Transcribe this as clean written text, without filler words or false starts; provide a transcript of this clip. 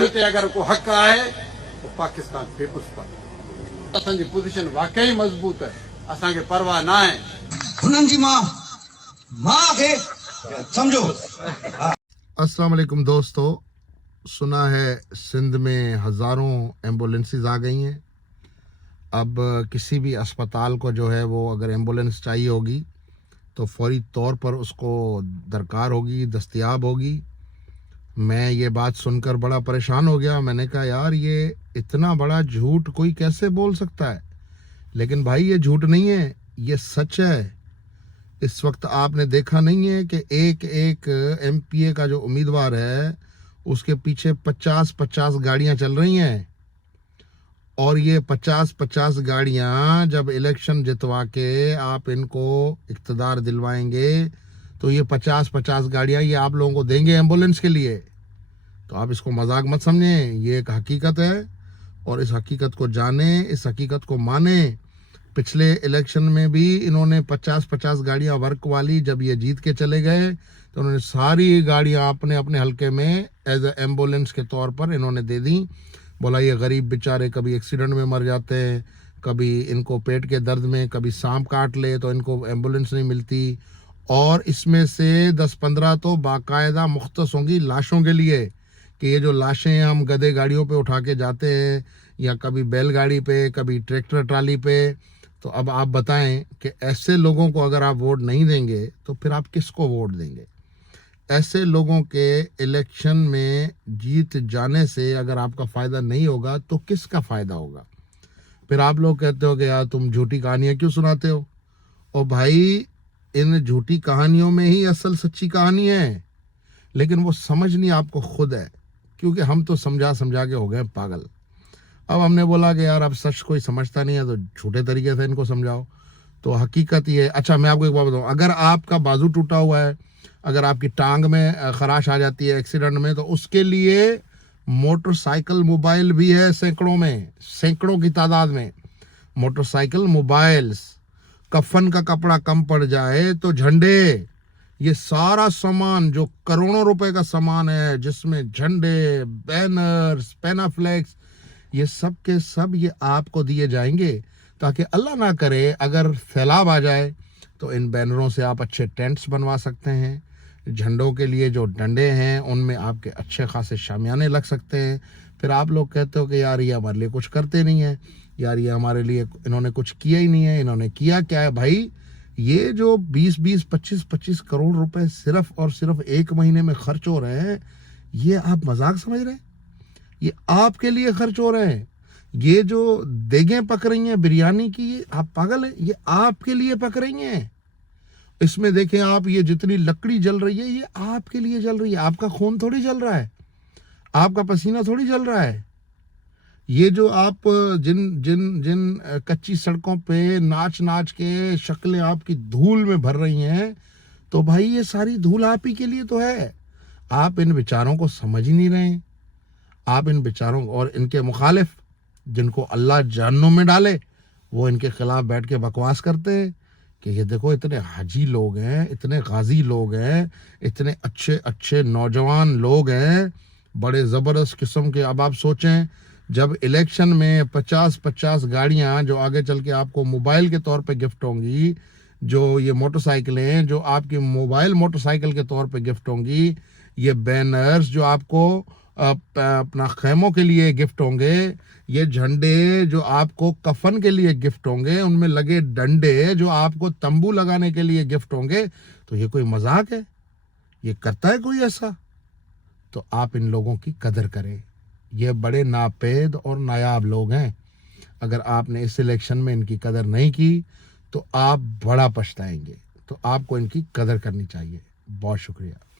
अगर को हक़ आहे तो पाकिस्तान पीपुल्स पार्टी असांजी पोजीशन वाकई मज़बूत है, असांखे परवाह न आहे। हुननि जी मां खे समझो। अस्सलाम वालेकुम दोस्तों, सुना है सिंध में हज़ारों एम्बुलेंसेस आ गई हैं। अब किसी भी अस्पताल को जो है वो अगर एम्बुलेंस चाहिए होगी तो फौरी तौर पर उसको दरकार होगी, दस्तयाब होगी। मैं ये बात सुनकर बड़ा परेशान हो गया। मैंने कहा यार ये इतना बड़ा झूठ कोई कैसे बोल सकता है, लेकिन भाई ये झूठ नहीं है, ये सच है। इस वक्त आपने देखा नहीं है कि एक एक एमपीए का जो उम्मीदवार है उसके पीछे 50-50 गाड़ियां चल रही हैं, और ये 50-50 गाड़ियां जब इलेक्शन जितवा के आप इनको इख्तिदार दिलवाएंगे तो ये 50-50 गाड़ियां ये आप लोगों को देंगे एम्बुलेंस के लिए। तो आप इसको मजाक मत समझें, ये एक हकीकत है और इस हकीकत को जानें, इस हकीकत को मानें। पिछले इलेक्शन में भी इन्होंने 50-50 गाड़ियां वर्क वाली जब ये जीत के चले गए तो उन्होंने सारी गाड़ियां अपने अपने हलके में एज ए एम्बुलेंस के तौर पर इन्होंने दे दी। बोला ये गरीब बेचारे कभी एक्सीडेंट में मर जाते हैं, कभी इनको पेट के दर्द में कभी सांप काट ले तो इनको एम्बुलेंस नहीं मिलती, और इसमें से 10-15 तो बाकायदा मुख्तस होंगी लाशों के लिए कि ये जो लाशें हम गधे गाड़ियों पे उठा के जाते हैं या कभी बैलगाड़ी पे, कभी ट्रैक्टर ट्राली पे। तो अब आप बताएं कि ऐसे लोगों को अगर आप वोट नहीं देंगे तो फिर आप किसको वोट देंगे? ऐसे लोगों के इलेक्शन में जीत जाने से अगर आपका फ़ायदा नहीं होगा तो किसका फ़ायदा होगा? फिर आप लोग कहते हो कि यार तुम झूठी कहानियाँ क्यों सुनाते हो? और भाई इन झूठी कहानियों में ही असल सच्ची कहानी है, लेकिन वो समझनी आपको खुद है, क्योंकि हम तो समझा समझा के हो गए पागल। अब हमने बोला कि यार अब सच कोई समझता नहीं है तो झूठे तरीके से इनको समझाओ। तो हकीकत ये है। अच्छा मैं आपको एक बात बताऊँ, अगर आपका बाजू टूटा हुआ है, अगर आपकी टांग में खराश आ जाती है एक्सीडेंट में, तो उसके लिए मोटरसाइकिल मोबाइल भी है सैकड़ों में, सैकड़ों की तादाद में मोटरसाइकिल मोबाइल्स। कफन का कपड़ा कम पड़ जाए तो झंडे, ये सारा सामान जो करोड़ों रुपए का सामान है जिसमें झंडे, बैनर्स, पेनाफ्लेक्स, ये सब के सब ये आपको दिए जाएंगे, ताकि अल्लाह ना करे अगर सैलाब आ जाए तो इन बैनरों से आप अच्छे टेंट्स बनवा सकते हैं। झंडों के लिए जो डंडे हैं उनमें आपके अच्छे खासे शामियाने लग सकते हैं। फिर आप लोग कहते हो कि यार ये हमारे लिए कुछ करते नहीं है, यार ये हमारे लिए इन्होंने कुछ किया ही नहीं है। इन्होंने किया क्या है भाई? ये जो 20-20, 25-25 करोड़ रुपए सिर्फ और सिर्फ एक महीने में खर्च हो रहे हैं, ये आप मजाक समझ रहे हैं? ये आपके लिए खर्च हो रहे हैं। ये जो देगें पक रही हैं बिरयानी की, ये आप पागल हैं, ये आपके लिए पक रही हैं। इसमें देखें आप, ये जितनी लकड़ी जल रही है ये आपके लिए जल रही है। आपका खून थोड़ी जल रहा है, आपका पसीना थोड़ी जल रहा है। ये जो आप जिन जिन जिन कच्ची सड़कों पे नाच नाच के शक्लें आपकी धूल में भर रही हैं, तो भाई ये सारी धूल आप ही के लिए तो है। आप इन विचारों को समझ ही नहीं रहे हैं। आप इन विचारों और इनके मुखालिफ जिनको अल्लाह जहन्नुम में डाले, वो इनके खिलाफ बैठ के बकवास करते हैं कि ये देखो इतने हाजी लोग हैं, इतने गाजी लोग हैं, इतने अच्छे अच्छे नौजवान लोग हैं, बड़े ज़बरदस्त किस्म के। अब आप सोचें जब इलेक्शन में 50-50 गाड़ियां जो आगे चल के आपको मोबाइल के तौर पे गिफ्ट होंगी, जो ये मोटरसाइकिलें जो आपकी मोबाइल मोटरसाइकिल के तौर पे गिफ्ट होंगी, ये बैनर्स जो आपको अपना खैमों के लिए गिफ्ट होंगे, ये झंडे जो आपको कफन के लिए गिफ्ट होंगे, उनमें लगे डंडे जो आपको तंबू लगाने के लिए गिफ्ट होंगे, तो ये कोई मजाक है? ये करता है कोई ऐसा? तो आप इन लोगों की कदर करें। ये बड़े नापेद और नायाब लोग हैं। अगर आपने इस इलेक्शन में इनकी कदर नहीं की तो आप बड़ा पछताएंगे। तो आपको इनकी कदर करनी चाहिए। बहुत शुक्रिया।